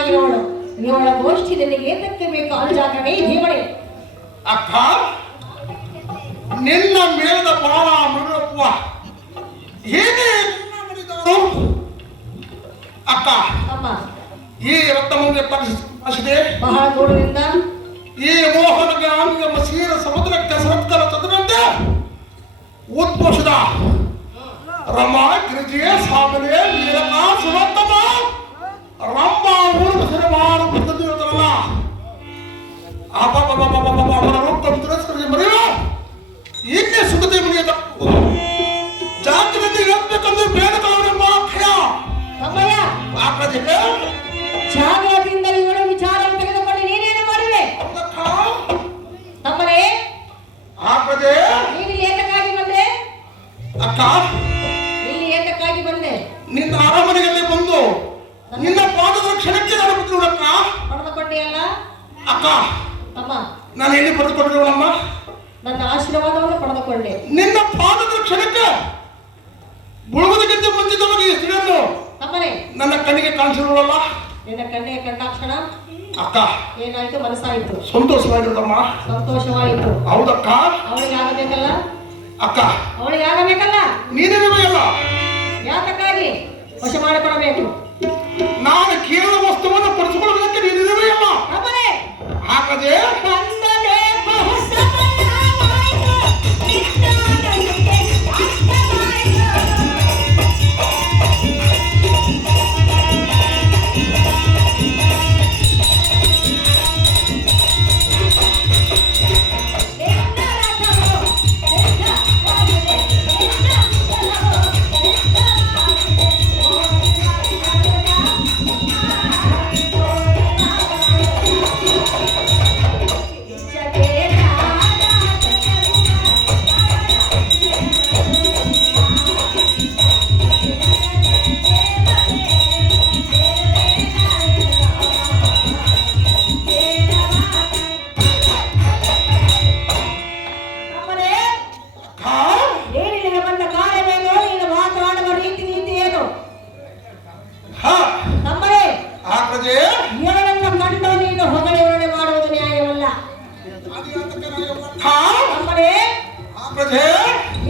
ಸುಂದರವಾಗಿರೋಳು. ಇವಳ ಗೋಷ್ಠಿ ನಿನಗೆ ಏತಕ್ಕೆ ಬೇಕು ಅನುಜಾಗಣೆ ಜೀವಣೆ. ಅಕ್ಕ ನಿನ್ನ ಮೇಲದ ಬಾಳ ಮೃಗಪ್ಪ ಹೇಗೆ ಅಕ್ಕ ಅಮ್ಮ ಈ ರಕ್ತಮಂಗೆ ಪರಿಸಿದೆ ಬಹಳ ದೂರದಿಂದ ಈ ಮೋಹನ ಗಾಮಿಯ ಮಸೀರ ಸಮುದ್ರಕ್ಕೆ ಸತ್ಕರ ತದಂತೆ ಉದ್ಭೋಷದ ರಮಾ ಗಿರಿಜೆ ಸಾಗರೆ ನೀಲಕ ಸುನತ್ತಮ ರಂಭ ಊರು ಸಿರವಾರು ಬಂದಿರುತ್ತಲ್ಲ ಅವರ ರೂಪ ತಿರಸ್ಕರಿಸಿ ಮರೆಯುವ ಈಕೆ ಸುಗತಿ ಮುಗಿಯದ ಜಾತಿನಲ್ಲಿ ಇರಬೇಕೆಂದು ಬೇಡದವರೆಂಬ ಭಯ ಸಮಯ ಆಕದಿಗೆ ಜಾಗದಿಂದ ಇವಳ ವಿಚಾರ ತೆಗೆದುಕೊಂಡು ನೀನೇನು ಮಾಡುವೆ ತಮ್ಮನೇ? ಆಕದೆ ನೀನು ಏತಕ್ಕಾಗಿ ಬಂದೆ ಅಕ್ಕ? ಇಲ್ಲಿ ಏತಕ್ಕಾಗಿ ಬಂದೆ? ನಿನ್ನ ಅರಮನೆಯಲ್ಲಿ ಬಂದು ನಿನ್ನ ಪಾದದ ಕ್ಷಣಕ್ಕೆ ನಾನು ಬಿಟ್ಟುಳಕ್ಕ ಪಡೆದುಕೊಂಡೆಯಲ್ಲ ಅಕ್ಕ. ತಮ್ಮ ನಾನು ಎಲ್ಲಿ ಪಡೆದುಕೊಂಡಿರೋಣಮ್ಮ? ನನ್ನ ಆಶೀರ್ವಾದವನ್ನು ಪಡೆದುಕೊಂಡೆ. ನಿನ್ನ ಪಾದದ ಕ್ಷಣಕ್ಕೆ ಬುಳುವುದಕ್ಕಿಂತ ಮುಂಚಿತವಾಗಿ ಈ ಸ್ತ್ರೀಯನ್ನು ತಮ್ಮನೇ ನನ್ನ ಕಣ್ಣಿಗೆ ಕಾಣಿಸಿರೋಳಲ್ಲ. ನಿನ್ನ ಕಣ್ಣಿಗೆ ಕಂಡಾಕ್ಷಣ ಅಕ್ಕ ಏನಾಯ್ತು? ಮನಸ್ಸಾಯಿತು, ಸಂತೋಷವಾಗಿರುತ್ತಮ್ಮ. ಸಂತೋಷವಾಯಿತು. ಹೌದಕ್ಕ? ಅವಳಿಗೆ ಆಗಬೇಕಲ್ಲ ಅಕ್ಕ, ಅವಳಿಗೆ ಆಗಬೇಕಲ್ಲ. ನೀನಿರಬೇಕಲ್ಲ. ಯಾತಕ್ಕಾಗಿ ವಶ ಮಾಡಿಕೊಡಬೇಕು? ನಾನು ಕೇಳಿದ ವಸ್ತುವನ್ನು ಪಡಿಸಿಕೊಳ್ಳುವುದಕ್ಕೆ ನೀನಿರಬೇಕಲ್ಲ. ತಮ್ಮನೇ ಹಾಕದೆ ಬಂದದೆ ಬಹು ಸಮಯವಾಯಿತು, ನಿನ್ನೊಂದಿಗೆ ಅರ್ಥವಾಯಿತು.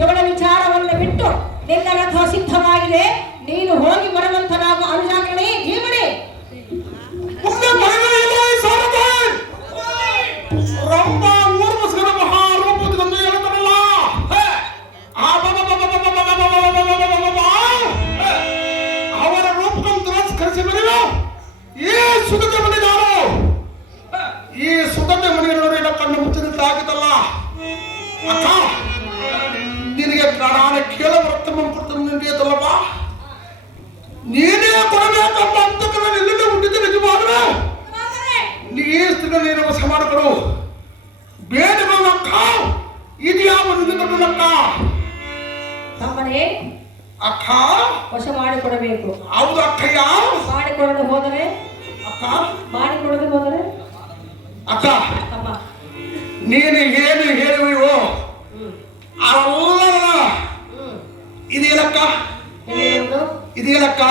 ಇವಳ ವಿಚಾರವನ್ನು ಬಿಟ್ಟು ನಿನ್ನ ರಥ ಸಿದ್ಧವಾಗಿದೆ, ನೀನು ಹೋಗಿ ಬರುವಂತನಾಗು ಅನುಜಾಗರಣೆ ಜೀವಣೆ. ರಂಭ ಊರ್ವಶಿರ ಮಹಾರೂಪದಿಂದ ಹೇಳ್ತಾರಲ್ಲ, ಅವರ ರೂಪವನ್ನು ತಿರಸ್ಕರಿಸಿ ಬರೆಯುವ ಈ ಸುಗತ ಮಣಿದಾರು, ಈ ಸುಗತ ಮಣಿಗಳ ಕಣ್ಣು ಮುಚ್ಚಿದಂತೆ ಆಗಿತ್ತಲ್ಲ ಅಕ್ಕ. ನಿನಗೆ ನಾನು ಕೇಳ ವರ್ತಮಾನ ಕೊಡ್ತೀನಿ ನಿನಗೆಲ್ಲಪ್ಪ, ನೀನೇ ಕೊಡಬೇಕಂತ ಅಂತಕನ ನಿನ್ನೆ ಹುಟ್ಟಿದ್ದೆ ನಿಜವಾದ್ರೆ ನೀ ಸ್ತ್ರೀ ನೀನು ವಶ ಮಾಡಿಕೊಡು. ಬೇಡಗಳಕ್ಕ ಇದು ಯಾವ ನಿನ್ನಕ್ಕ ತಮ್ಮನೇ ಅಕ್ಕ ವಶ ಮಾಡಿಕೊಡಬೇಕು. ಹೌದು ಅಕ್ಕಯ್ಯ. ಮಾಡಿಕೊಡಲು ಹೋದರೆ ಅಕ್ಕ, ಮಾಡಿಕೊಡಲು ಹೋದರೆ ಅಕ್ಕ ತಮ್ಮ ನೀನು ಏನು ಹೇಳುವಿವೋ ಅಲ್ಲ. ಇದೇನಕ್ಕ? ಇದೇನಕ್ಕ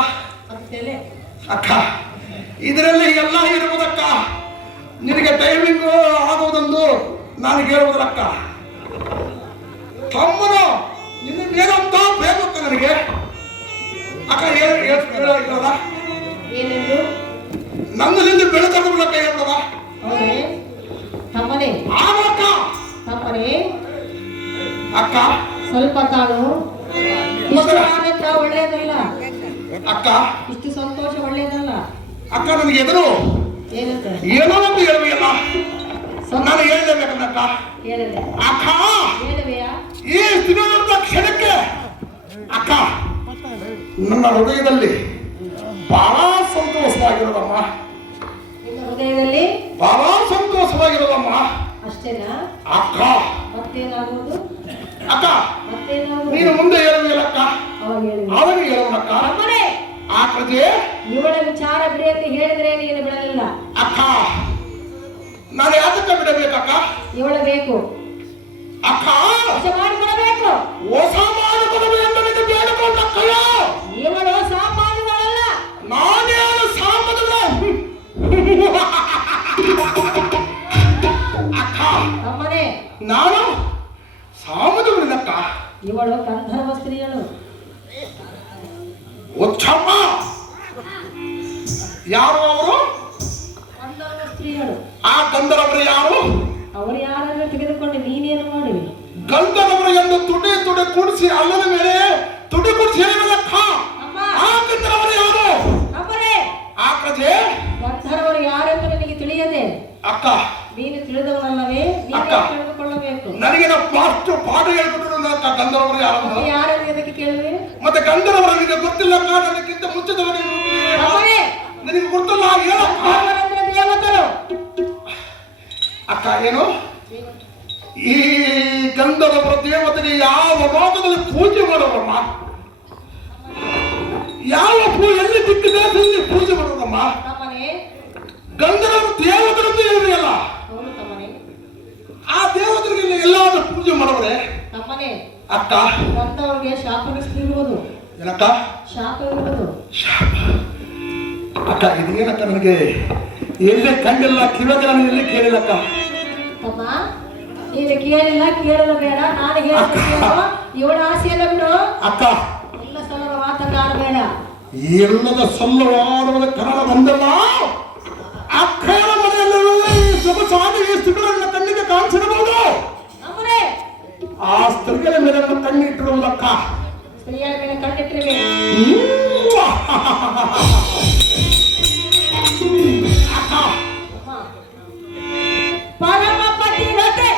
ಅಕ್ಕ? ಇದರಲ್ಲಿ ಎಲ್ಲ ಇರುವುದಕ್ಕ. ನಿನಗೆ ಟೈಮಿಂಗು ಆಗುವುದೊಂದು ನಾನು ಹೇಳುವುದಕ್ಕ. ತಮ್ಮನು ನಿನ್ನ ಏನಂತ ಬೇಕಕ್ಕ ನನಗೆ ಅಕ್ಕ. ಹೇಳಲ್ಲ ನನ್ನದಿಂದ ಬೆಳಕಕ್ಕ ಹೇಳಲ್ಲ ತಮ್ಮನೇ. ಆಮಕ್ಕ ತಮ್ಮನೇ ಅಕ್ಕ ಸ್ವಲ್ಪ ತಾಳು. ಒಳ್ಳೆಯದಲ್ಲ ಅಕ್ಕ, ಇಷ್ಟು ಸಂತೋಷ ಒಳ್ಳೆಯದಲ್ಲ ಅಕ್ಕ. ನನಗೆ ಎದುರು ಏನೋ ಒಂದು ಹೇಳುವೆಯಲ್ಲ, ನಾನು ಹೇಳಲೇಬೇಕಕ್ಕ. ಅಕ್ಕ ಈ ದಿನದ ಕ್ಷಣಕ್ಕೆ ಅಕ್ಕ ನನ್ನ ಹೃದಯದಲ್ಲಿ ಬಹಳ ಸಂತೋಷವಾಗಿರೋದಮ್ಮ. ಹೃದಯದಲ್ಲಿ ಬಹಳ ಸಂತೋಷವಾಗಿರೋದಮ್ಮ. ಅಷ್ಟೇನಾ ಅಕ್ಕ? ಮತ್ತೇನಾಗುವುದು ಅಕ್ಕ? ಮತ್ತೇನಾಗುವುದು? ನೀನು ಮುಂದೆ ಹೇಳುವಿಲ್ಲಕ್ಕ, ಅವನಿಗೆ ಹೇಳುವನಕ್ಕ. ಆ ಪ್ರಜೆ ಇವಳ ವಿಚಾರ ಬಿಡಿ ಅಂತ ಹೇಳಿದ್ರೆ ನೀನು ಬಿಡಲಿಲ್ಲ ಅಕ್ಕ. ನಾನು ಯಾತಕ್ಕ ಬಿಡಬೇಕಕ್ಕ? ಇವಳ ಬೇಕು ಅಕ್ಕ. ವಶ ಮಾಡಿಕೊಡಬೇಕು. ಹೊಸ ಮಾಡಿಕೊಡಬೇಕು ನಿನ್ನ ಬೇಡಕೊಂಡಕ್ಕಯ್ಯ. ಇವಳು ಸಾಮಾನುಗಳಲ್ಲ. ನಾನೇನು ಸಾಮಾನುಗಳ ಇವಳು ಗಂಧರ್ವ ಸ್ತ್ರೀಯಳು. ಉಚ್ಚಮ್ಮ ಯಾರು ಅವರು? ಗಂಧರ್ವ ಸ್ತ್ರೀಯಳು. ಆ ಗಂಧರ್ವರು ಯಾರು? ಅವರು ಯಾರನ್ನು ತೆಗೆದುಕೊಂಡು ನೀನೇನು ಮಾಡಿವಿ? ಗಂಧರ್ವರು ಎಂದು ತುಡಿ ತುಡಿ ಕೂಡಿಸಿ ಅಲ್ಲದ ಮೇಲೆ ತುಡಿ ಕೂಡಿಸಿ ಹೇಳಿರಲಕ್ಕ. ಆ ಗಂಧರ್ವರು ಯಾರು? ನಮ್ಮರೇ ಆಕಜೆ ಗಂಧರ್ವರು ಯಾರೆಂದು ನನಗೆ ತಿಳಿಯದೆ ಅಕ್ಕ ನೀನು ತಿಳಿದವನಲ್ಲವೇ? ನೀನು ತಿಳಿದುಕೊಳ್ಳಬೇಕು. ನನಗೆ ಮಾಸ್ಟರ್ ಪಾಠ ಹೇಳ್ಕೊಟ್ರು ಅಕ್ಕ. ಗಂಧರ್ವರು ಯಾರು ಯಾರೆಂದು ಇದಕ್ಕೆ ಕೇಳಿವೆ? ಮತ್ತೆ ಗಂಧರ್ವರು ನಿನಗೆ ಗೊತ್ತಿಲ್ಲಕ್ಕ. ನನಗಿಂತ ಮುಂಚಿತವನೇ ನಿನಗೆ ಗೊತ್ತಿಲ್ಲ ಹೇಳಕ್ಕ. ದೇವತರು ಅಕ್ಕ ಏನು ಈ ಗಂಧರ್ವರ ದೇವತೆಗೆ ಯಾವ ಲೋಕದಲ್ಲಿ ಪೂಜೆ ಮಾಡೋರಮ್ಮ? ಯಾವ ಎಲ್ಲಿ ದಿಕ್ಕಿದೆ ಪೂಜೆ ಮಾಡೋರಮ್ಮ? ಗಂಧರ್ವರ ದೇವತರಂತ ಹೇಳಿದೆಯಲ್ಲ, ಆ ದೇವತರಿಗೆ ಎಲ್ಲಾದ್ರೂ ಪೂಜೆ ಮಾಡೋರೆ ಅಕ್ಕ? ಗಂಧರ್ವರಿಗೆ ಶಾಪವಿರುವುದು. ಏನಕ್ಕ ಶಾಪ ಇರುವುದು? ಶಾಪ ಅಕ್ಕ ಇದೇನಕ್ಕ? ನನಗೆ ಎಲ್ಲಿ ಕಂಡಿಲ್ಲ, ಕಿವಿಗೆ ನಾನು ಎಲ್ಲಿ ಕೇಳಿಲ್ಲಕ್ಕ. ಅಮ್ಮ ನೀನು ಕೇಳಿಲ್ಲ, ಕೇಳಲು ಬೇಡ. ನಾನು ಹೇಳ್ತೀನಿ, ಇವಳ ಆಸೆಯಲ್ಲ ಬಿಡು ಅಕ್ಕ. ಎಲ್ಲ ಸಲದ ಮಾತನಾಡಬೇಡ. ಎಲ್ಲದ ಸಲ್ಲವಾಡುವುದ ಕನ್ನಡ ಬಂದಲ್ಲ. ಅಕ್ಕನ ಮನೆಯಲ್ಲಿ ಸೊಗಸಾದ ಈ ಸ್ತ್ರೀಗಳನ್ನ ಕಣ್ಣಿಗೆ ಕಾಣಿಸಿರಬಹುದು. ಆ ಸ್ತ್ರೀಗಳ ಮೇಲೆ ಕಣ್ಣಿಟ್ಟಿರುವುದಕ್ಕ. ಸ್ತ್ರೀಯರ ಮೇಲೆ ಕಣ್ಣಿಟ್ಟಿರಬೇಕು. ಪರಮ ಪತಿವ್ರತೆ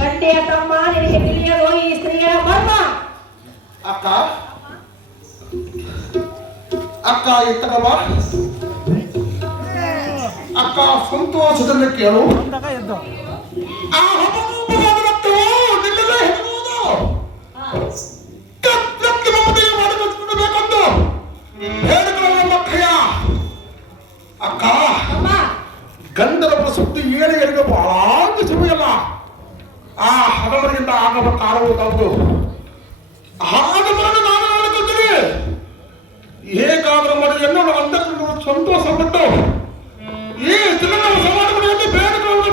ಗಂಟೆಯ ತಮ್ಮ ನಿನಗೆ ತಿಳಿಯಲು ಈ ಸ್ತ್ರೀಯ ಮರ್ಮ. ಅಕ್ಕ ಅಕ್ಕ ಇತ್ತರವ ಅಕ್ಕ ಸಂತೋಷದಲ್ಲಿ ಕೇಳು. ಆ ಮಾಡಿಕೊಳ್ಬೇಕಂದು ಹೇಳಿಕೊಳ್ಳ ಅಕ್ಕ. ಗಂಧರ್ವ ಸುದ್ದಿ ಏಳಿ ಎಲ್ಲಿಗೆ ಬಹಳ ಸಮಯಲ್ಲ. ಆ ಹಗಮರಿಂದ ಆಗಬೇಕಾಗುವುದು ಹಾಗಮರನ್ನು ನಾನು ಮಾಡಿಕೊಳ್ತೀನಿ. ಹೇಗಾದ್ರೂ ಮಾಡಿ ಎನ್ನೋ ಅಂತಕ್ಕಂಥ ಸಂತೋಷಪಟ್ಟು ಈ ತಿರುಗ ಸಮಾಜದಲ್ಲಿ ಬೇಡಿಕೊಳ್ಳುವ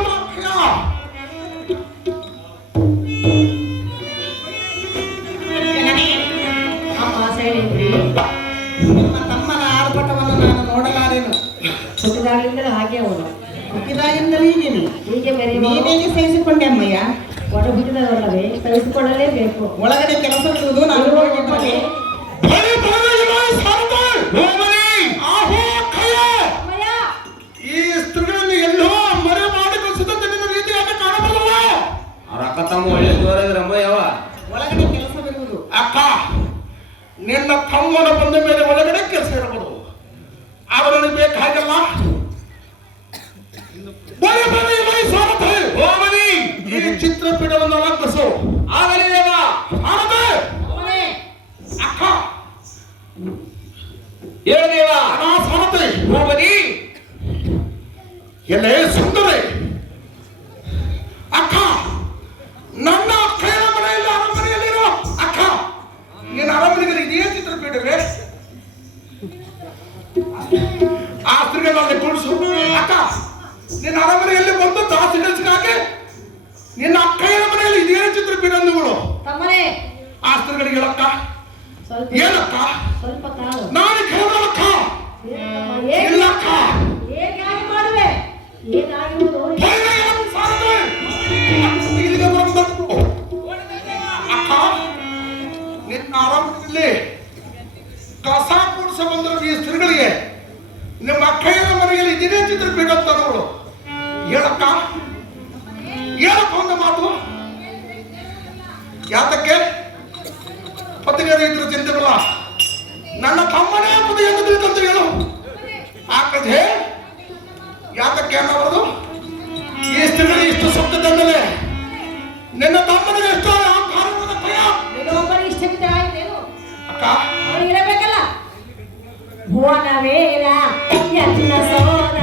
ನಿಮ್ಮ ತಮ್ಮನ ಆರ್ಭಟವನ್ನು ನಾನು ನೋಡಲಾರೇನು. ಹುಟ್ಟಿದಾಗಿಂದಲೂ ಹಾಗೆ ಅವನು. ಹುಟ್ಟಿದಾಗಿಂದಲೇ ನೀನು ನೀನೇಗೆ ಸಹಿಸಿಕೊಂಡೆ ಅಮ್ಮಯ್ಯ. ಒಡ ಹುಟ್ಟಿದವಲ್ಲವೇ ಸಹಿಸಿಕೊಳ್ಳಲೇಬೇಕು. ಒಳಗಡೆ ಕೆಲಸವಿರುವುದು ನಾನು ನೋಡಿದ್ದೇನೆ. ಈ ಸ್ತ್ರೀಗಳನ್ನು ಎಲ್ಲೋ ಮರೆ ಮಾಡಿಕೊಳ್ಳುತ್ತಿದ್ದಂತೆ ನಿನ್ನ ರೀತಿಯಾಗಿ ಕಾಣಬಲ್ಲವ. ಅವ್ರ ಅಕ್ಕ ತಮ್ಮ ಒಳ್ಳೆ ಜೋರಾದ್ರಮ್ಮ ಯಾವ ಒಳಗಡೆ ಕೆಲಸವಿರುವುದು. ಅಕ್ಕ ನಿನ್ನ ತಮ್ಮನ ಬಂದ ಮೇಲೆ ಒಳಗಡೆ ಕೆಲಸ ಇರಬಹುದು. ಆದ್ರೆ ನನಗೆ ಬೇಕಾಗಲ್ಲ. ಈ ಚಿತ್ರಪೀಠವನ್ನು ಅಲಂಕರಿಸು. ಆಗಲಿ ದೇವ. ಅಕ್ಕ ಹೇಳು ದೇವ. ಸಾರಥಿ ಹೋಗಲಿ ಎಲ್ಲೇ ಸುಂದರಿ ಅಕ್ಕ. ನನ್ನ ಅಕ್ಕನ ಮನೆಯಲ್ಲಿ ಅರಮನೆಯಲ್ಲಿರೋ ಅಕ್ಕ. ನಿನ್ನ ಅರಮನೆಗೆ ಇದೇ ಚಿತ್ರಪೀಠವೇ? ಆ ಸ್ತ್ರೀಗಳಲ್ಲಿ ಕೂಡಿಸು ಅಕ್ಕ. ನಿನ್ನ ಅರಮನೆಯಲ್ಲಿ ಬಂದು ದಾಸಿ ಕೆಲಸಕ್ಕಾಗಿ ನಿನ್ನ ಅಕ್ಕಯ್ಯನ ಮನೆಯಲ್ಲಿ ಇದೇ ಚಿತ್ರಪೀಠ ಅಂದುಗಳು. ಆ ಸ್ತ್ರೀಗಳಿಗೆ ಹೇಳಕ್ಕ. ಏನಕ್ಕ? ಸ್ವಲ್ಪ ತಾಳು. ನಾನು ಕೇಳಕ್ಕ. ಇಲ್ಲಕ್ಕ. ಹೇಗೆ ಮಾಡುವೆ? ಏನಾಗಿರುವುದು? ಇಲ್ಲಿಗೆ ಬರಬೇಕು. ಅಕ್ಕ, ನಿನ್ನ ಆರಂಭದಲ್ಲಿ ಕಸ ಕೂಡಿಸ ಬಂದರು ಈ ಸ್ತ್ರೀಗಳಿಗೆ ನಿಮ್ಮ ಅಕ್ಕಯ್ಯನ ಮನೆಯಲ್ಲಿ ಇದೇ ಚಿತ್ರ ಬೇಕಂತ ನೋಡು. ಹೇಳಕ್ಕ, ಹೇಳಕ್ಕ ಒಂದು ಮಾತು. ಯಾತಕ್ಕೆ ಪತ್ರಿಕೆ ಇದ್ರು ಚಿಂತೆಲ್ಲ ನನ್ನ ತಮ್ಮನೇ ಪತಿಯನ್ನು ಬೇಕಂತ ಹೇಳು. ಆ ಕಥೆ ಯಾತಕ್ಕೆ ಅನ್ನೋದು ಈ ಸ್ತ್ರೀಗಳಿಗೆ ಇಷ್ಟು ಶಬ್ದದ ಮೇಲೆ ನಿನ್ನ ತಮ್ಮನಿಗೆ ಎಷ್ಟು ಕಾರಣದ ಭಯ. ನಿನ್ನೊಬ್ಬರಿಗೆ ಇಷ್ಟವಿದ್ದ ಆಯ್ತೇನು? ಅಕ್ಕ, ಅವನಿಗಿರಬೇಕಲ್ಲ. ಭುವನವೇಲ ಎನ್ನ ಸೋದರ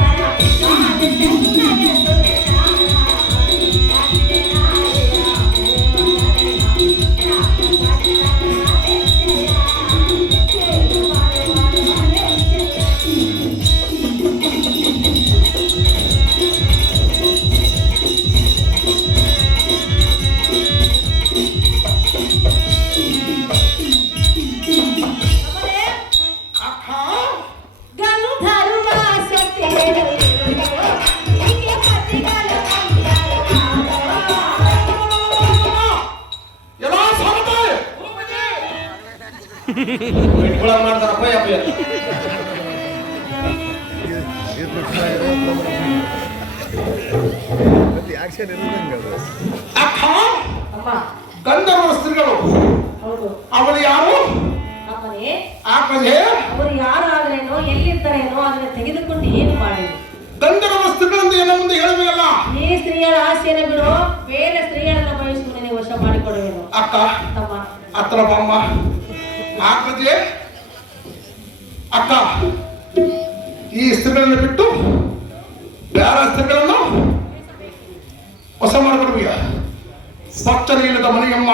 ಮಾಡ್ತಾರಪ್ಪ ಯಪ್ಪ. ಅಕ್ಕ, ಅಮ್ಮ. ಗಂಧರ್ವ ಸ್ತ್ರೀಗಳು ಹೌದು. ಅವರು ಯಾರು? ಅಮ್ಮನೇ, ಆ ಕಥೆ ಅವರು ಯಾರಾದ್ರೇನೋ ಎಲ್ಲಿರ್ತಾರೇನೋ ಅದನ್ನ ತೆಗೆದುಕೊಂಡು ಏನು ಮಾಡಿ ಗಂಧರ್ವ ಸ್ತ್ರೀಗಳಂತ ಏನೋ ಮುಂದೆ ಹೇಳಬೇಕಲ್ಲ. ಈ ಸ್ತ್ರೀಯರ ಆಸೆಯನ್ನು ಬಿಡು, ಬೇರೆ ಸ್ತ್ರೀಯರನ್ನ ಬಯಸು ನನಗೆ ವಶ ಮಾಡಿಕೊಡುವೆನು. ಅಕ್ಕ, ತಮ್ಮ ಹತ್ರ ಬಾಮ್ಮ. ಆ ಕಥೆ ಅಕ್ಕ, ಈ ಸ್ತ್ರೀಗಳನ್ನು ಬಿಟ್ಟು ಬೇರೆ ಸ್ತ್ರೀಗಳನ್ನು ಹೊಸ ಮಾಡಿಕೊಡ್ಬೇಕ. ಪಚ್ಚನಿಲ್ಲದ ಮನೆಯಮ್ಮ,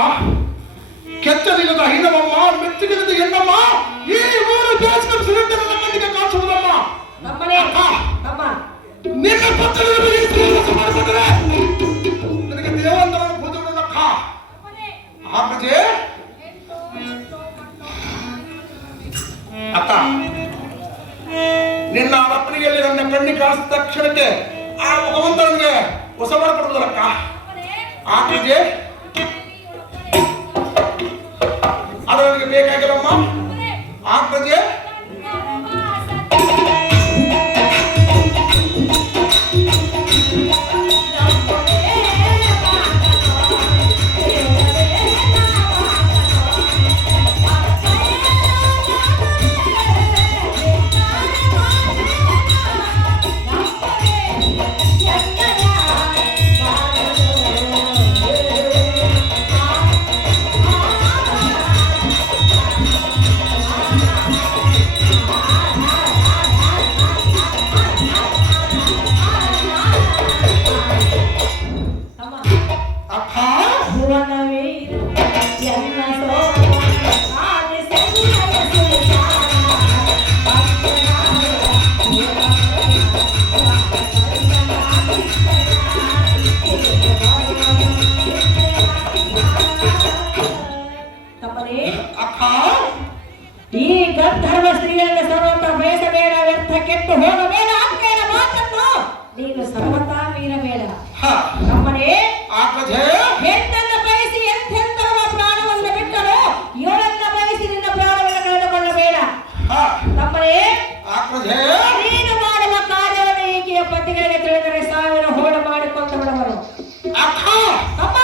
ಕೆಚ್ಚನಿಲ್ಲದ ಹೀನವಮ್ಮ, ಮೆಚ್ಚುಗಿಲ್ಲದ ಹೆಣ್ಣಮ್ಮ, ಈ ಊರು ಬೇಸಿಗೆ ಸಿಲಿಂಡರ್ ಕಣ್ಣಿಗೆ ಕಾಣಿಸುವುದಮ್ಮ. ನಮ್ಮನೆ ಅಕ್ಕ, ತಮ್ಮ ನಿನ್ನ ಪಚ್ಚನಿಲ್ಲದ ಈ ಸ್ತ್ರೀ ಹೊಸ ಮಾಡಿಕೊಂಡ್ರೆ ನನಗೆ ದೇವಂತರನ್ನು ಪೂಜೆಗಳಕ್ಕ. ಆ ಕಥೆ ಅಕ್ಕ, ನಿನ್ನ ಅಪ್ಪನಿಗೆಲ್ಲಿ ನನ್ನ ಕಣ್ಣಿಗೆ ಕಾಣಿಸಿದ ತಕ್ಷಣಕ್ಕೆ ಆ ಭಗವಂತನಿಗೆ ಹೊಸ ಮಾಡಿಕೊಡ್ಬೋದಕ್ಕ. ಆಕೆಗೆ ಅದು ನನಗೆ ಬೇಕಾಗಿಲ್ಲಮ್ಮ. ಆಕೆಗೆ ಈ ಗಂಧರ್ವ ಸ್ತ್ರೀಯರನ್ನು ಸರ್ವತ ಬಯಸಬೇಡ, ವ್ಯರ್ಥ ಕೆಟ್ಟು ಹೋಗಬೇಡ. ಅಕ್ಕನ ಮಾತನ್ನು ನೀನು ಸರ್ವತಾ ಮೀರಬೇಡ. ನಮ್ಮನೆ ಹೆಣ್ಣನ್ನು ಬಯಸಿ ಎಂಥೆಂಥವರ ಪ್ರಾಣವನ್ನು ಬಿಟ್ಟರು, ಇವಳನ್ನ ಬಯಸಿ ನಿನ್ನ ಪ್ರಾಣವನ್ನು ಕಳೆದುಕೊಳ್ಳಬೇಡ. ನಮ್ಮನೆ ನೀನು ಮಾಡುವ ಕಾರ್ಯವನ್ನು ಈಕೆಯ ಪತಿಗಳಿಗೆ ತಿಳಿದರೆ ಸಾವಿರ ಹೋಳ ಮಾಡಿಕೊಂಡು ಬಿಡುವರು. ಅಮ್ಮ,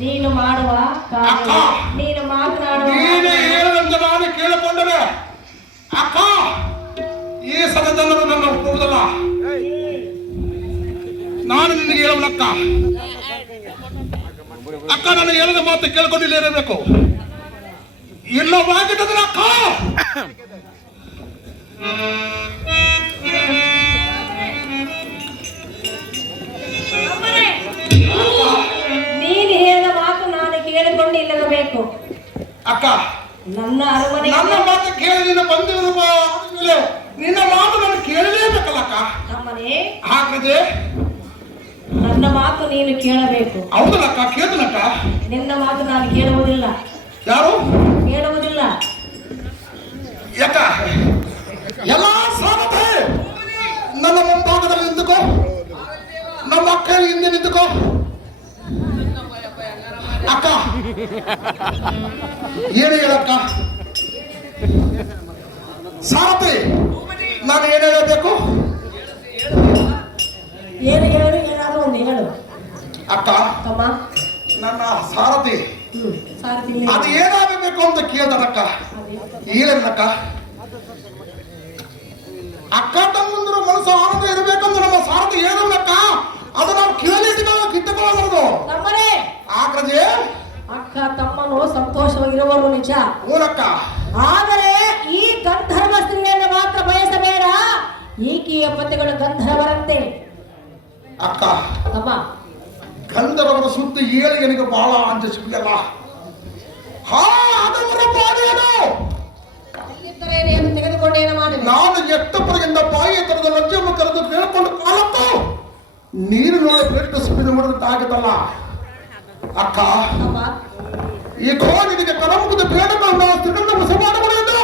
ನೀನು ಮಾಡುವ ಕಾರ್ಯ, ನೀನು ಮಾತನಾಡುವ ನಾನು ಕೇಳಿಕೊಂಡರೆ ಅಕ್ಕ, ಈ ಸದನರು ನನ್ನ ಒಪ್ಪುವುದಲ್ಲ. ನಾನು ನಿನಗೆ ಹೇಳುವನಕ್ಕ. ಅಕ್ಕ, ನಾನು ಹೇಳಿದ ಮಾತು ಕೇಳ್ಕೊಂಡಿಲ್ಲ ಇರಬೇಕು. ಇಲ್ಲವಾಗಿದ್ದರೆ ಅಕ್ಕ ನೀನು ಹೇಳಿದ ಮಾತು ನಾನು ಕೇಳಿಕೊಂಡು ಇಲ್ಲಬೇಕು. ಅಕ್ಕ, ನನ್ನ ಅರಮನೆ ನನ್ನ ಮಾತು ಕೇಳಿ ನಿನ್ನ ಬಂದಿರುವ ಮೇಲೆ ನಿನ್ನ ಮಾತು ನಾನು ಕೇಳಲೇಬೇಕಲ್ಲ ಅಕ್ಕ. ನಮ್ಮನೆ ಹಾಗಾದ್ರೆ ನನ್ನ ಮಾತು ನೀನು ಕೇಳಬೇಕು. ಹೌದಲ್ಲಕ್ಕ, ಕೇಳ್ತನಕ್ಕ. ನಿನ್ನ ಮಾತು ನಾನು ಕೇಳುವುದಿಲ್ಲ. ಯಾರು ಕೇಳುವುದಿಲ್ಲ? ಯಾಕ ಎಲ್ಲ ಸಾಮತೆ ನನ್ನ ಏನು ಹೇಳಕ್ಕ ಸಾರಥಿ, ನಾನು ಏನು ಹೇಳಬೇಕು? ಏನು ಹೇಳು, ಏನಾದ್ರೂ ಒಂದು ಹೇಳು ಅಕ್ಕ. ತಮ್ಮ. ನನ್ನ ಸಾರಥಿ ಸಾರಥಿ ಅದು ಏನಾಗಬೇಕು ಅಂತ ಕೇಳ್ತಾನಕ್ಕ. ಏನಕ್ಕ ಅಕ್ಕ ತಮ್ಮಂದ್ರು ಮನಸ್ಸು ಆನಂದ ಇರಬೇಕಂದ್ರೆ ನಮ್ಮ ಸಾರಥಿ ಏನಕ್ಕ ಅದು ನಾವು ಕಿತ್ತಕೊಳ್ಳಬಹುದು. ತಮ್ಮನೇ ಆಕ್ರಜೆ ಅಕ್ಕ ತಮ್ಮನು ಸಂತೋಷವಾಗಿರುವರು ನಿಜ. ಮೂಲಕ್ಕ ಆದರೆ ಈ ಗಂಧರ್ವ ಸ್ತ್ರೀಯನ್ನು ಮಾತ್ರ ಬಯಸಬೇಡ. ಈಕೆಯ ಪತಿಗಳು ಗಂಧರ್ವರಂತೆ. ಅಕ್ಕ ತಮ್ಮ, ಗಂಧರ್ವರ ಸುದ್ದಿ ಏಳಿ ನನಗೆ ಬಹಳ ಅಂಜಿಸಿಲ್ಲ. ಅದವರ ಬಾಡಿಯನು ತೆಗೆದುಕೊಂಡೇನು ಮಾಡಿ ನಾನು ಎಷ್ಟಪುರದಿಂದ ಬಾಯಿ ಎತ್ತರದ ಲಜ್ಜೆಯನ್ನು ಕರೆದು ಕೇಳಿಕೊಂಡು ಕಾಲತ್ತು ನೀರು ನೋಡಿ ಬೇಟ ಸುಬಿದ ಮಾಡಿದಂತಾಗುತ್ತಲ್ಲ. ಅಕ್ಕ ಈ ನಿನಗೆ ಕಲಮುಖದ ಬೇಡಗಳನ್ನು ಸ್ತ್ರೀಗಳನ್ನ ಮೋಸ ಮಾಡಬಹುದು.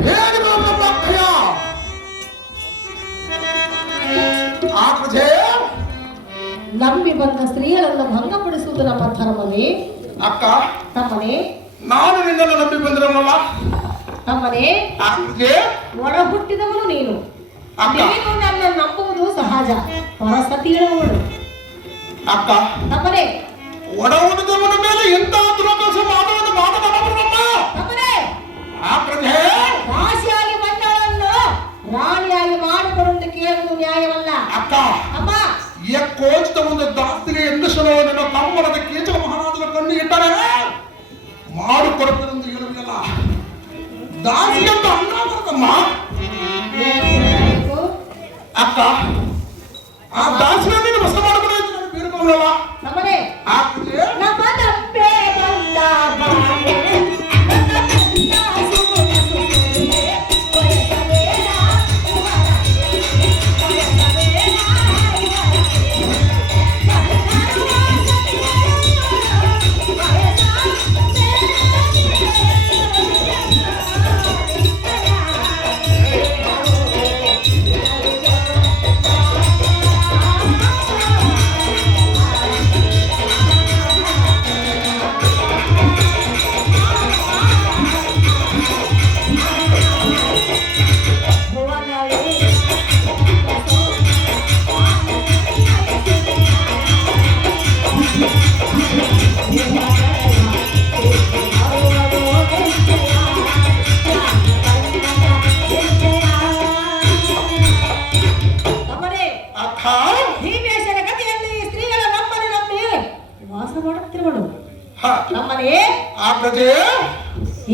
ಬೇಡಗಳು ನಮ್ಮ ಅಕ್ಕಯ್ಯ. ಆಕ್ರಜೆ ನಂಬಿ ಬಂದ ಸ್ತ್ರೀಗಳನ್ನು ಭಂಗಪಡಿಸುವುದು ನಮ್ಮ ಧರ್ಮವೇ. ಅಕ್ಕ ತಮ್ಮನೇ, ನಾನು ನಿನ್ನನ್ನು ನಂಬಿ ಬಂದಿರಲ್ಲ. ತಮ್ಮನೇ, ಆಕ್ರಜೆ ಒಳ ಹುಟ್ಟಿದವನು ನೀನು. ಅಕ್ಕ. ನೀನು ನನ್ನ ನಂಬುವುದು ಸಹಜ. ಹೊರಸತಿ ಹೇಳುವಳು. ಅಕ್ಕ ತಮ್ಮನೇ, ಒಡ ಹುಟ್ಟಿದವನ ಮೇಲೆ ಎಂತ ದುರಭ್ಯಾಸ ಮಾಡುವುದು ಮಾತನಾಡಬಾರದಮ್ಮ. ತಮ್ಮನೇ, ಆಕ್ರಜೆ ರಾಶಿಯಾಗಿ ಬಂದವಳನ್ನು ರಾಣಿಯಾಗಿ ಮಾಡಿಕೊಡುವುದು ಕೇಳುವುದು ನ್ಯಾಯವಲ್ಲ. ಅಕ್ಕ ಅಮ್ಮ, ಕೋಚಿತ ಒಂದು ದಾಸ್ತಿಗೆ ಎಂದಷ್ಟೋ ನನ್ನ ತಮ್ಮನದ ಕೇಚಲ ಮಹಾರಾಜನ ಕಣ್ಣು ಇಟ್ಟರೆ ಮಾಡಿಕೊಡುತ್ತೇನೆಂದು ಹೇಳುವುದಿಲ್ಲ. ದಾಸಿ ಅಂತ ಅನ್ನ ಬರ್ತಮ್ಮ. ಅಕ್ಕ ಆ ದಾಸಿಯನ್ನು ಮೋಸ ಮಾಡಬಹುದು ಅಂತ ನಾನು ಬೀರ್ಕೊಳ್ಳಲ್ಲ. ತಮ್ಮನೇ, ಆಕ್ರಜೆ ನಮ್ಮ ತಪ್ಪೇ ಬಂದ ಬಾಳೆ.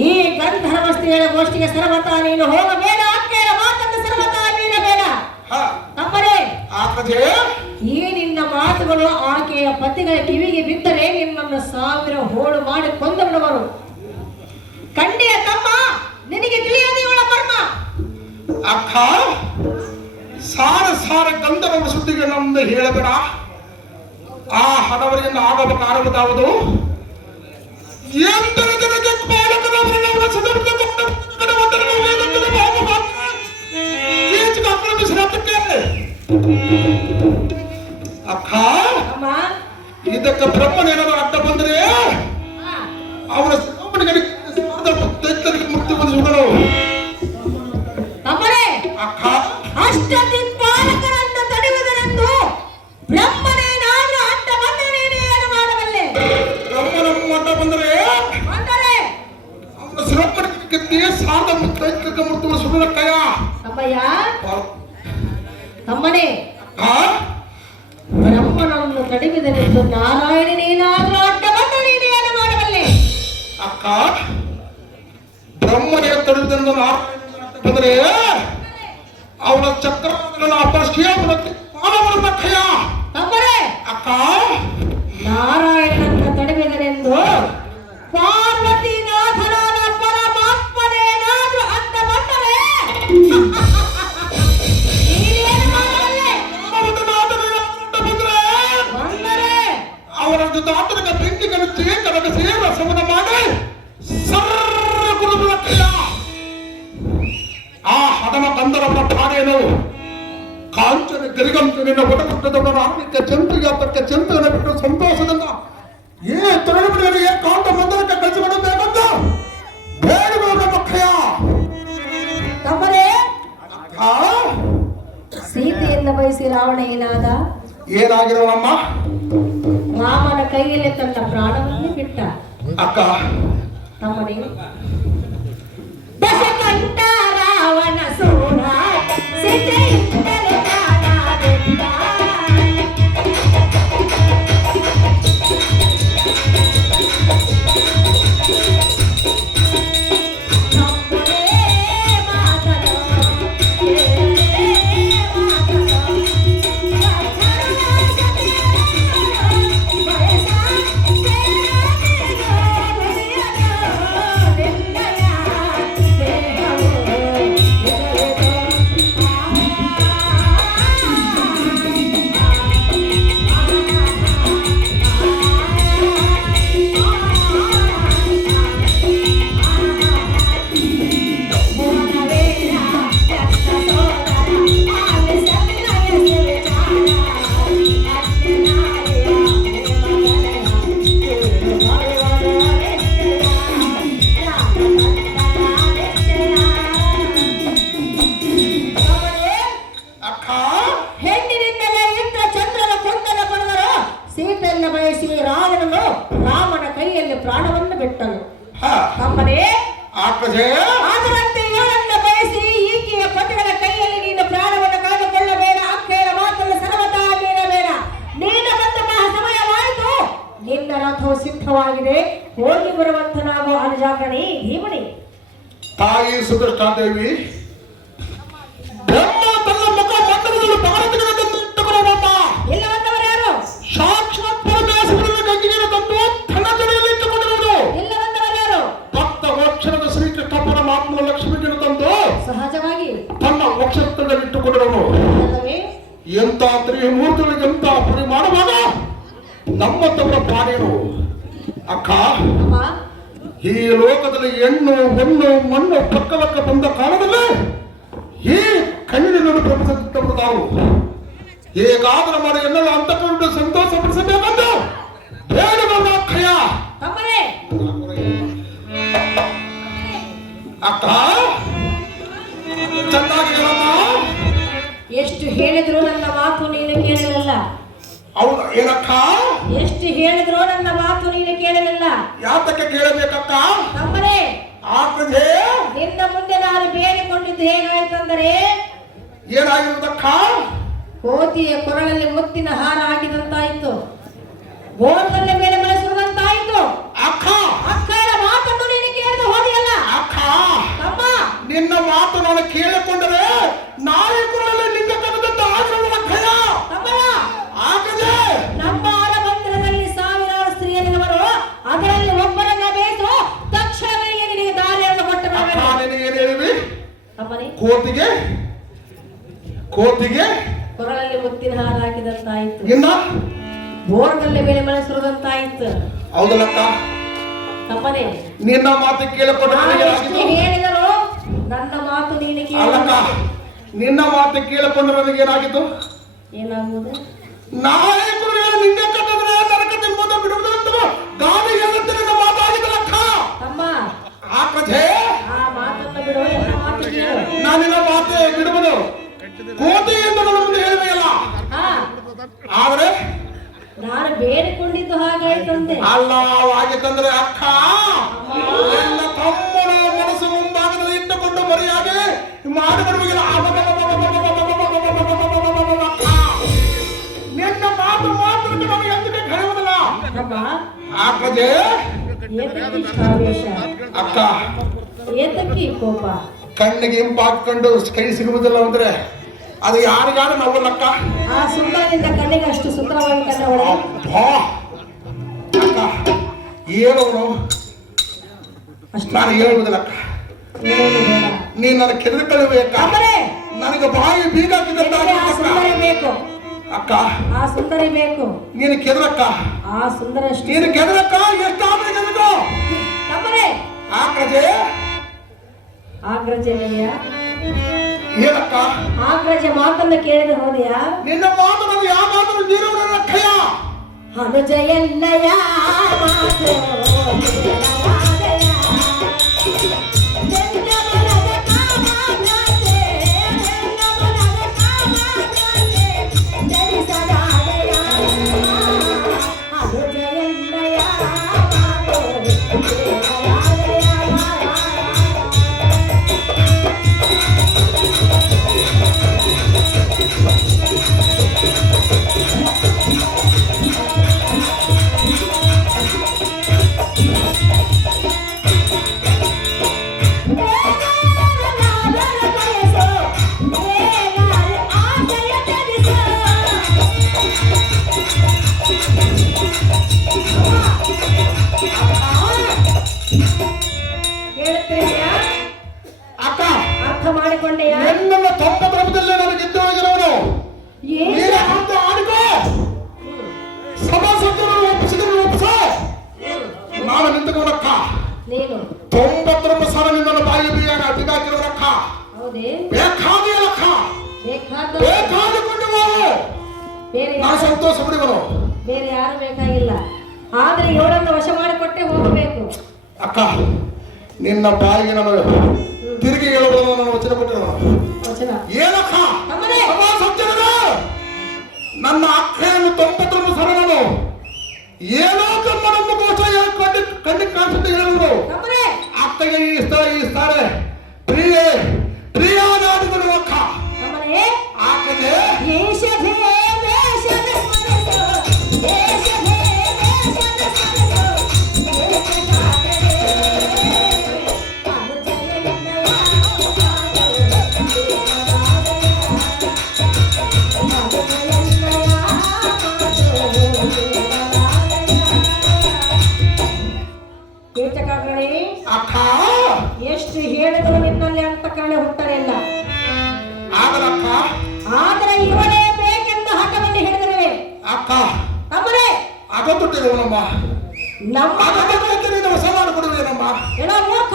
ಈ ಗಂಧರ್ವ ಸ್ತ್ರೀಯರ ಗೋಷ್ಠಿಗೆ ಸರ್ವತಾ ನೀನು ಹೋಗಬೇಡ. ಅಕ್ಕೆಯ ಮಾತನ್ನು ಸರ್ವತಾ ಮೀರಬೇಡ. ತಮ್ಮರೇ, ಈ ನಿನ್ನ ಮಾತುಗಳು ಆಕೆಯ ಪತಿಗಳ ಕಿವಿಗೆ ಬಿದ್ದರೆ ನಿನ್ನನ್ನು 1000 ಹೋಳು ಮಾಡಿ ಕೊಂದು ಬಿಡುವರು. ಕಂಡೆಯ ತಮ್ಮ, ನಿನಗೆ ತಿಳಿಯದೆ ಇವಳ ಮರ್ಮ. ಅಕ್ಕ ಸಾರ ಗಂಧರ್ವ ಸುದ್ದಿಗೆ ನಮ್ದು ಹೇಳಬೇಡ. ಆ ಹಣವರಿಂದ ಆಗಬೇಕಾಗುವುದು ಅಕ್ಕ. ಇದಕ್ಕೆ ಬ್ರಹ್ಮನೇನಾದ್ರು ಅಡ್ಡ ಬಂದ್ರೆ ಅವನ ಮುಕ್ತಿ ಬಂದು ಅಕ್ಕ. ಅಷ್ಟದಿಕ್ಪಾಲಕರನ್ನು ತಡೆಯುವುದರೆಂದು ಬ್ರಹ್ಮನೇನಾದ್ರೂ ಅಡ್ಡ ಬಂದರೆ ನೀನು ಏನು ಮಾಡಬಲ್ಲೆ? ಬ್ರಹ್ಮನ ಅಡ್ಡ ಬಂದರೆ ಅವನ ಶಿರೋಪಡಿಕೆ ಸಾಧ ಮುಕ್ತೈಕ ಮುಕ್ತ ಸುಡಲಕ್ಕಯ್ಯ. ತಮ್ಮಯ್ಯ, ತಮ್ಮನೇ, ಬ್ರಹ್ಮನನ್ನು ತಡೆಯುವುದರೆಂದು ನಾರಾಯಣನೇನಾದ್ರೂ ಅಡ್ಡ ಬಂದರೆ ನೀನು ಏನು ಮಾಡಬಲ್ಲೆ? ಅಕ್ಕ, ಬ್ರಹ್ಮನೇ ತಡೆಯುವುದರಿಂದ ನಾರಾಯಣ ಬಂದರೆ ಅವನ ಚಕ್ರವನ್ನು ಅಪಶ್ಯ ಪಾಲವನ್ನಕ್ಕಯ್ಯ. ತಮ್ಮನೇ, ಅಕ್ಕ, ನಾರಾಯಣನನ್ನು ತಡೆಯುವುದರೆಂದು ಪಾರ್ವತಿನಾಥನಾದ ಪರಮಾತ್ಮನೇನಾದ್ರೂ ಅಡ್ಡ ಬಂದರೆ ಅವರ ಜೊತೆ ಆತನಿಗೆ ಬೆಂಕಿ ಕಲಿಸಿ ಕನಕ ಸೇರ ಸಮನ ಮಾಡಿ ಸರ್ರ ಆ ಹದಮ ಗಂಧರ್ವನ ಠಾಣೆಯನ್ನು ಕಾಂಚನ ಗರಿಗಂಚನಿಂದ ಒಡಗುಟ್ಟದವರ ಆಣಿಕ ಚಂದ್ರಿಗೆ ಅದಕ್ಕೆ ಚಂದ್ರನ ಬಿಟ್ಟು ಸಂತೋಷದಿಂದ ಈ ತರುಣಗಳಿಗೆ ಕಾಂತ ಮಂದಿರಕ್ಕೆ ಕಳಿಸಿಕೊಂಡು ಬೇಕಂತ ಬೇಡುವ ಮಕ್ಕಳ ತಮ್ಮರೇ ಆ ಸೀತೆಯನ್ನು ಬಯಸಿ ರಾವಣ ಏನಾಗಿರೋಣಮ್ಮ? ರಾಮನ ಕೈಯಲ್ಲಿ ತನ್ನ ಪ್ರಾಣವನ್ನು ಬಿಟ್ಟ. ಅಕ್ಕ ತಮ್ಮನೇ ದಶಕಂಠ ರಾವಣ ಸೂರ ಸೀತೆಯಿಂದಲೇ ಪ್ರಾಣ ಬಿಟ್ಟ. ರಾಮನ ಕೈಯಲ್ಲಿ ಪ್ರಾಣವನ್ನು ಬಿಟ್ಟನು. ತಮ್ಮನೇ ಅದರಂತೆ ಇವಳನ್ನು ಬಯಸಿ ಈಕೆಯ ಪತಿಗಳ ಕೈಯಲ್ಲಿ ನೀನು ಪ್ರಾಣವನ್ನು ಕಳೆದುಕೊಳ್ಳಬೇಡ. ಅಕ್ಕಯ್ಯನ ಮಾತನ್ನು ಸರ್ವತಾ ಮೀರಬೇಡ. ನೀನು ಬಂದ ಸಮಯವಾಯಿತು. ನಿನ್ನ ರಥವು ಸಿದ್ಧವಾಗಿದೆ. ಹೋಗಿ ಬರುವಂತನಾಗೋ ಅನುಜಾಗಣಿ ಭೀಮಣಿ. ತಾಯಿ ಸುದೃಷ್ಟಾದೇವಿ ಬ್ರಹ್ಮ ತನ್ನ ಮುಖ ಮಂಡಲದಲ್ಲಿ ಇಲ್ಲವಂತವರು ಯಾರು? ಸಾಕ್ಷಾತ್ ಪರಮೇಶ್ವರನ ಗಂಗೆಯನ್ನು ತಂದು ತನ್ನ ಜಡೆಯಲ್ಲಿ ಇಟ್ಟುಕೊಂಡಿರುವುದು. ಇಲ್ಲವಂತವರು ಯಾರು? ಭಕ್ತ ಮೋಕ್ಷಣದ ಶ್ರೀಕೃಷ್ಣ ಪರಮಾತ್ಮನ ಲಕ್ಷ್ಮಿಯನ್ನು ತಂದು ಸಹಜವಾಗಿ ತನ್ನ ಮೋಕ್ಷದಲ್ಲಿ ಇಟ್ಟುಕೊಂಡಿರುವುದು. ಎಂತ ತ್ರಿಮೂರ್ತಿಗಳಿಗೆ ಎಂತ ಪರಿಮಾಣವಾದ ನಮ್ಮಂತವರ ಪ್ರಾಣಿಗಳು. ಅಕ್ಕ ಈ ಲೋಕದಲ್ಲಿ ಹೆಣ್ಣು ಹೊನ್ನು ಮಣ್ಣು ಪಕ್ಕಲಕ್ಕ ಬಂದ ಕಾಲದಲ್ಲಿ ಈ ಕಣ್ಣಿನ ಪ್ರಪಂಚದವರು ತಾವು ಹೇಗಾದರೂ ಮಾಡಿ ಎನ್ನೆಲ್ಲ ಅಂತಕೊಂಡು ಸಂತೋಷ ಪಡಿಸಬೇಕಂತ ಬೇಡವಲ್ಲ ಅಕ್ಕಯ್ಯ. ಅಕ್ಕ ಚೆನ್ನಾಗಿ ಹೇಳಮ್ಮ. ಎಷ್ಟು ಹೇಳಿದ್ರು ನನ್ನ ಮಾತು ನೀನು ಕೇಳಲಿಲ್ಲ. ಹೌದಾ ಏನಕ್ಕ? ಎಷ್ಟು ಹೇಳಿದ್ರು ನನ್ನ ಮಾತು ನೀನು ಕೇಳಲಿಲ್ಲ. ಯಾತಕ್ಕೆ ಕೇಳಬೇಕಕ್ಕ? ತಮ್ಮನೇ ಆಗ್ತದೆ. ನಿನ್ನ ಮುಂದೆ ನಾನು ಬೇಡಿಕೊಂಡಿದ್ದು ಹೇಗಾಯ್ತಂದರೆ ಏನಾಗಿರುವುದಕ್ಕ? ಕೋತಿಯ ಕೊರಳಲ್ಲಿ ಮುತ್ತಿನ ಹಾರ ಹಾಕಿದಂತಾಯ್ತು. ಗೋರ್ಗಲ್ಲೆ ಮೇಲೆ ಮನಸ್ಸುವಂತಾಯ್ತು. ಅಕ್ಕ ಅಕ್ಕನ ಮಾತನ್ನು ನೀನು ಕೇಳಿದ ಹೋದಿಯಲ್ಲ. ಅಕ್ಕ ತಮ್ಮ ನಿನ್ನ ಮಾತು ನಾನು ಕೇಳಿಕೊಂಡರೆ ನಾಯಕರಲ್ಲಿ ನಿಂದ ಕರೆದಂತ ಆಗಿರುವುದಕ್ಕಯ್ಯ. ಆಗದೆ ನಮ್ಮ ಆಲಮಂದಿರದಲ್ಲಿ ಸಾವಿರಾರು ಸ್ತ್ರೀಯರಿರುವರು. ಅದರಲ್ಲಿ ಒಬ್ಬರನ್ನ ಬೇಸು ತಕ್ಷಣವೇ ನಿನಗೆ ದಾರಿಯನ್ನು ಕೊಟ್ಟ ಏನ್ ಹೇಳಿವಿ? ತಮ್ಮನೇ ಕೋತಿಗೆ ಕೊರಳಲ್ಲಿ ಮುತ್ತಿನ ಹಾರ ಹಾಕಿದಂತಾಯ್ತು. ಇನ್ನ ಬೋರ್ಗಲ್ಲೆ ಮೇಲೆ ಮನಸ್ಸುದಂತಾಯ್ತು. ಹೌದಲ್ಲಕ್ಕ? ತಮ್ಮನೇ ನಿನ್ನ ಮಾತು ಕೇಳಿಕೊಂಡು ಹೇಳಿದರು ನನ್ನ ಮಾತು ನೀನು ಅಲ್ಲಕ್ಕ. ನಿನ್ನ ಮಾತು ಕೇಳಿಕೊಂಡು ನನಗೆ ಏನಾಗಿತ್ತು? ಏನಾಗುವುದು? ನಾಯಕರು ನಿನ್ನೆ ಕಟ್ಟಿದ್ರೆ ನರಕ ತಿನ್ಬೋದ ಬಿಡುವುದಂತ ಗಾಳಿ ಹೇಳುತ್ತೆ ನಿನ್ನ ಮಾತಾಗಿದ್ದಲ್ಲಕ್ಕ. ತಮ್ಮ ಆಕಜೆ ಆ ಮಾತನ್ನು ಬಿಡು. ಎಲ್ಲ ಮಾತು ಕೇಳು. ನಾನು ನಿನ್ನ ಮಾತೆ ಬಿಡುವುದು ಕೋತಿ ಎಂದು ನನ್ನ ಮುಂದೆ ಹೇಳಿದೆಯಲ್ಲ. ಆದ್ರೆ ನಾನು ಬೇಡಿಕೊಂಡಿದ್ದು ಹಾಗಾಯ್ತಂದೆ. ಅಲ್ಲ ಆಗಿತ್ತಂದ್ರೆ ಅಕ್ಕ ಎಲ್ಲ ತಮ್ಮನ ಮನಸ್ಸು ಮುಂಭಾಗದಲ್ಲಿ ಇಟ್ಟುಕೊಂಡು ಮರಿಯಾಗಿ ಮಾಡಿಬಿಡುವುದಿಲ್ಲ. ನಿನ್ನ ಮಾತು ಮಾತ್ರ ನಮಗೆ ಎಂದಿಗೆ ಕರೆಯುವುದಿಲ್ಲ. ಆಕಜೆ ಅಕ್ಕ ಏತಕ್ಕಿ ಕೋಪ? ಕಣ್ಣಿಗೆ ಇಂಪಾಕೊಂಡು ಕೈ ಸಿಗುವುದಿಲ್ಲ ಅಂದ್ರೆ ಅದು ಯಾರಿಗಾರು ನವಲ್ಲಕ್ಕ. ಆ ಸುಂದರದಿಂದ ಕಣ್ಣಿಗೆ ಅಷ್ಟು ಸುಂದರವಾಗಿ ಕಂಡವಳು. ಅಕ್ಕ ಹೇಳೋನು ನಾನು ಹೇಳುವುದಿಲ್ಲಕ್ಕ. ನೀನ್ ನನ್ನ ಕೆರೆದು ಕಳಿಬೇಕ. ನನಗೆ ಬಾಯಿ ಬೀಗ ಸುಂದರಿ ಬೇಕು ಅಕ್ಕ. ಆ ಸುಂದರಿ ಬೇಕು. ನೀನು ಕೆದರಕ್ಕ. ಆ ಸುಂದರ ನೀನು ಕೆದರಕ್ಕ. ಎಷ್ಟಾದ್ರೆ ಕೆದಕು ತಮ್ಮನೇ. ಆಕಜೆ ಆಗ್ರಜೆಯ ಏನಕ್ಕ? ಆಗ್ರಜ ಮಾತನ್ನ ಕೇಳಿದ ಹೋದೆಯಾ? ನಿನ್ನ ಮಾತು ನಾವು ಯಾವ ಮಾತನ್ನು ನೀರುವುದಕ್ಕಯ್ಯ. ಅನುಜಯನ್ನಯ ಮಾತು ಅಕ್ಕ ಅರ್ಥ ಮಾಡಿಕೊಂಡೆಯ ನನ್ನ ತಪ್ಪ ದ್ರಮದಲ್ಲೇ ನನಗೆ ಗೆದ್ದು ಹೋಗಿರೋನು ನೀನೇ ಅಂತ ಆಡಿಕೋ ಸಭಾಸದರನ್ನು ಒಪ್ಪಿಸಿದ್ರು ಒಪ್ಪಿಸ ನಾನು ನಿಂತುಕೊಂಡಕ್ಕ ನೀನು 90 ಸಾಲ ನಿನ್ನ ಬಾಯಿ ಬಿರಿಯಾಗ ಅಡ್ಡಿಗಾಕಿರೋದಕ್ಕ ಹೌದೇ ಬೇಕಾದಿಯಲ್ಲಕ್ಕ ಬೇಕಾದುಕೊಂಡು ಹೋಗು ಬೇರೆ ನಾನು ಸಂತೋಷ ಪಡಿವನು ಬೇರೆ ಯಾರು ಬೇಕಾಗಿಲ್ಲ ಆದ್ರೆ ಇವಳನ್ನು ವಶ ಮಾಡಿಕೊಟ್ಟೆ ಹೋಗಬೇಕು ಅಕ್ಕ ನಿನ್ನ ಬಾಯಿಗೆ ನಾನು ತಿರುಗಿ ಹೇಳುವುದು ನಾನು ವಚನ ಕೊಟ್ಟಿರೋನು ವಚನ ಏನಕ್ಕ ನಮ್ಮನೆ ಸಭಾಸದರರು ನನ್ನ ಅಕ್ಕಯನ್ನು 90 ಸರಳನು ಏನೋ ತಮ್ಮನನ್ನು ಗೋಚ ಕಣ್ಣಿಗೆ ಕಾಣಿಸುತ್ತೆ ಹೇಳುವುದು ನಮ್ಮನೆ ಅಕ್ಕಗೆ ಈ ಸ್ತಾರೆ ಪ್ರಿಯಾದಾಡಿದನು ಅಕ್ಕ ನಮ್ಮನೆ ಆಕೆಗೆ ಏಷಧೇ ದೇಶದ ಮನಸ್ಸು ಏಷಧೇ ದೇಶದ ಮನಸ್ಸು ಏಷಧಾದರೆ ಅನುಜಯನ್ನಯ ಕೀರ್ತಕಾಗ್ರಣಿ ಅಕ್ಕ ಎಷ್ಟು ಹೇಳಿದರು ನಿನ್ನಲ್ಲಿ ಅಂತ ಕಾಣೆ ಹುಟ್ಟಲಿಲ್ಲ ಆಗಲಕ್ಕ ಆದರೆ ಇವನೇ ಬೇಕೆಂದು ಹಠವನ್ನು ಹಿಡಿದರೆ ಅಕ್ಕ ನಮ್ಮನೆ ಅಗತ್ತುಟ್ಟಿರುವನಮ್ಮ ನಮ್ಮ ಅಗತ್ತಕ್ಕೆ ನೀನು ವಶ ಮಾಡಿಕೊಡುವೇನಮ್ಮ ಎಡ ಮೂರ್ಖ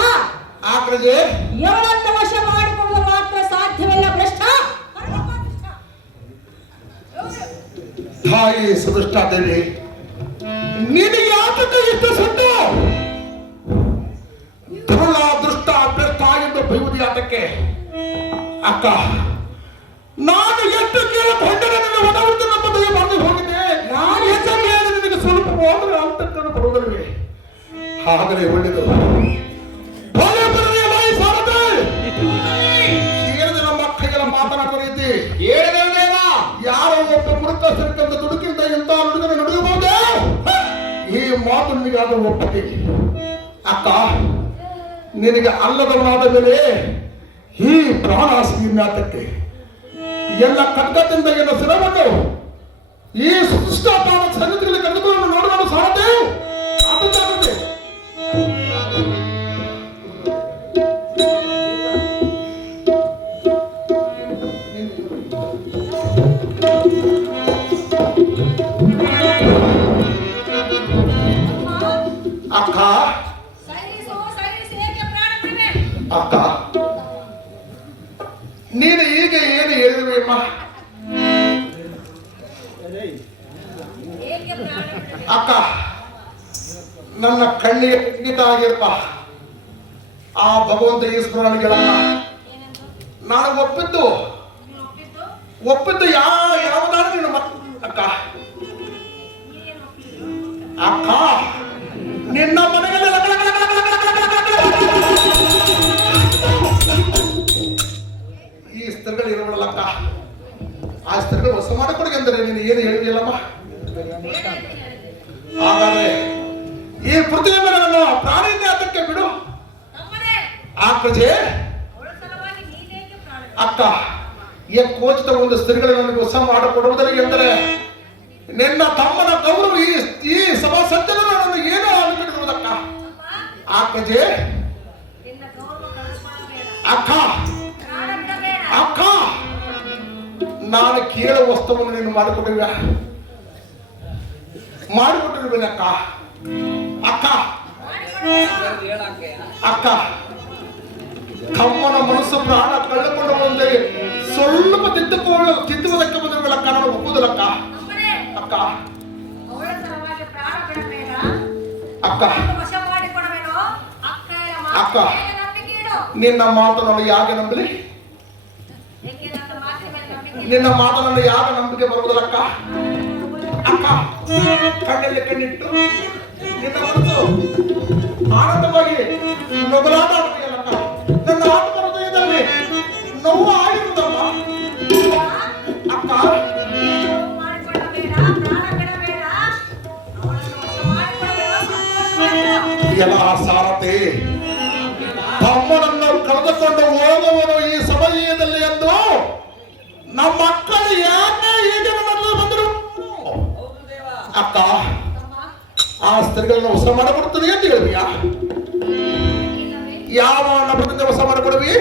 ಆಕೆಗೆ ಇವಳನ್ನು ವಶ ಮಾಡಿಕೊಳ್ಳಲು ಮಾತ್ರ ಸಾಧ್ಯವಿಲ್ಲ ಭ್ರಷ್ಟ ತಾಯಿ ಸುದುಷ್ಟ ದೇವಿ ನಿನಗೆ ಯಾತಕ್ಕೆ ಇಷ್ಟು ಸುಟ್ಟು ದುರುಳ ದುಷ್ಟ ಅಭ್ಯರ್ಥ ಎಂದು ಬೈಯುವುದು ಯಾತಕ್ಕೆ ಅಕ್ಕ ನಾನು ಎಷ್ಟು ಕೇಳಿಕೊಂಡರೆ ನನ್ನ ಒಡಹುಟ್ಟು ನಮ್ಮ ದಯ ಬಂದು ಹೋಗಿದೆ ನಾನು ಹೆಚ್ಚು ಮೇಲೆ ನಿನಗೆ ಸ್ವಲ್ಪ ಹೋದರೆ ಅಂತಕ್ಕನ್ನು ಬರುವುದಿಲ್ಲವೇ ಹಾಗಲೇ ಒಳ್ಳೆಯದು ಒಳ್ಳೆ ಬರಲಿ ಬಾಯಿ ಸಾರದೆ ಕೇಳಿದ ನಮ್ಮ ಅಕ್ಕಗೆಲ್ಲ ಮಾತನಾಡುವ ರೀತಿ ಯಾರೋ ಒಬ್ಬ ಮೃತ ಸಿಕ್ಕಂತ ದುಡುಕಿಂದ ಎಂತ ನುಡುಗನ ನುಡುಗಬಹುದೇ ಈ ಮಾತು ನಿನಗಾದ ಒಪ್ಪದೆ ಅಕ್ಕ ನಿನಗೆ ಅಲ್ಲದವನಾದ ಮೇಲೆ ಈ ಪ್ರಾಣಾಸಿ ಮ್ಯಾತಕ್ಕೆ ಎಲ್ಲ ಕಡ್ಗದಿಂದ ಎಲ್ಲ ಸಿರವನ್ನು ಈ ಸುಷ್ಟಾಪಾದ ಸಂಗತಿಗಳಲ್ಲಿ ಕರೆದುಕೊಂಡು ನೋಡುವ ಸಾರದೆ ಅದು ಜಾಗೃತಿ ಅಕ್ಕ ಅಕ್ಕ ನೀನು ಈಗ ಏನು ಹೇಳಿರುವೆಮ್ಮ ಅಕ್ಕ ನನ್ನ ಕಣ್ಣಿಗೆ ಇಂಗಿತ ಆಗಿರಪ್ಪ ಆ ಭಗವಂತ ಈಶ್ವರನಿಗೆಲ್ಲ ನಾನು ಒಪ್ಪಿದ್ದು ಯಾವುದಾದ್ರೂ ನೀನು ಅಕ್ಕ ಅಕ್ಕ ನಿನ್ನ ಮನೆಗೆ ಈ ಸ್ತ್ರೀಗಳು ಇರೋಳಕ್ಕ ಆ ಸ್ತ್ರೀಗಳು ಹೊಸ ಮಾಡಿಕೊಡಿ ಅಂದರೆ ನೀನು ಏನು ಹೇಳಿದೆಯಲ್ಲಮ್ಮ ಹಾಗಾದ್ರೆ ಈ ಪೃಥ್ವಿ ಮೇಲೆ ನನ್ನ ಪ್ರಾಣಿಯಿಂದ ಅದಕ್ಕೆ ಬಿಡು ಆ ಪ್ರಜೆ ಅಕ್ಕ ಈ ಕೋಚಿತ ಒಂದು ಸ್ತ್ರೀಗಳು ನನಗೆ ಹೊಸ ಮಾಡಿಕೊಡುವುದರಿಗೆ ಎಂದರೆ ನಿನ್ನ ತಮ್ಮನ ಗೌರವ ಈ ಸಭಾ ಸಜ್ಜನ ನನ್ನ ಏನೋ ಅನುಬಿಡುವುದಕ್ಕ ಆ ಪ್ರಜೆ ಅಕ್ಕ ಅಕ್ಕ ನಾನು ಕೇಳುವ ವಸ್ತುವನ್ನು ನೀನು ಮಾಡಿಕೊಟ್ಟಿರುವೆ ಅಕ್ಕ ಅಕ್ಕ ಅಕ್ಕ ತಮ್ಮನ ಮನಸ್ಸು ಪ್ರಾಣ ಕಳೆದುಕೊಂಡು ಬಂದರೆ ಸ್ವಲ್ಪ ತಿದ್ದುವುದಕ್ಕೆ ಬಂದಿರಬೇಕಕ್ಕ ನಾನು ಒಪ್ಪುವುದಿಲ್ಲಕ್ಕ ಅಕ್ಕ ಅಕ್ಕ ವಶ ಮಾಡಿಕೊಡಬೇಡೋ ಅಕ್ಕ ನಿನ್ನ ಮಾತನ್ನು ಯಾಕೆ ನಂಬಲಿ? ನಿನ್ನ ಮಾತನ್ನು ಯಾಕೆ ನಂಬಿಕೆ ಬರುವುದಿಲ್ಲಕ್ಕ? ಅಕ್ಕ ಕಣ್ಣಲ್ಲಿ ಕಣ್ಣಿಟ್ಟು ನಿನ್ನ ಮನಸ್ಸು ಆನಂದವಾಗಿ ನಗಲಾಟ ಆಡುತ್ತೀಯಲ್ಲಕ್ಕ. ನನ್ನ ಆತ್ಮ ಹೃದಯದಲ್ಲಿ ನೋವು ಆಗಿರುತ್ತಮ್ಮ ಅಕ್ಕ. ಎಲ್ಲ ಸಾರಥಿ ತಮ್ಮನನ್ನು ಕಳೆದುಕೊಂಡು ಹೋಗುವನು ಈ ಸಮಯದಲ್ಲಿ ಎಂದು ನಮ್ಮ ಮಕ್ಕಳು ಯಾಕೆ ಹೀಗೆ ನನ್ನ ಬಂದರು? ಅಕ್ಕ ಆ ಸ್ತ್ರೀಗಳನ್ನ ಹೊಸ ಮಾಡಿಕೊಡ್ತೀನಿ ಅಂತ ಹೇಳಿದ್ಯಾ? ಯಾವ ನಮ್ಮದಿಂದ ಹೊಸ ಮಾಡಿಕೊಡುವಿ?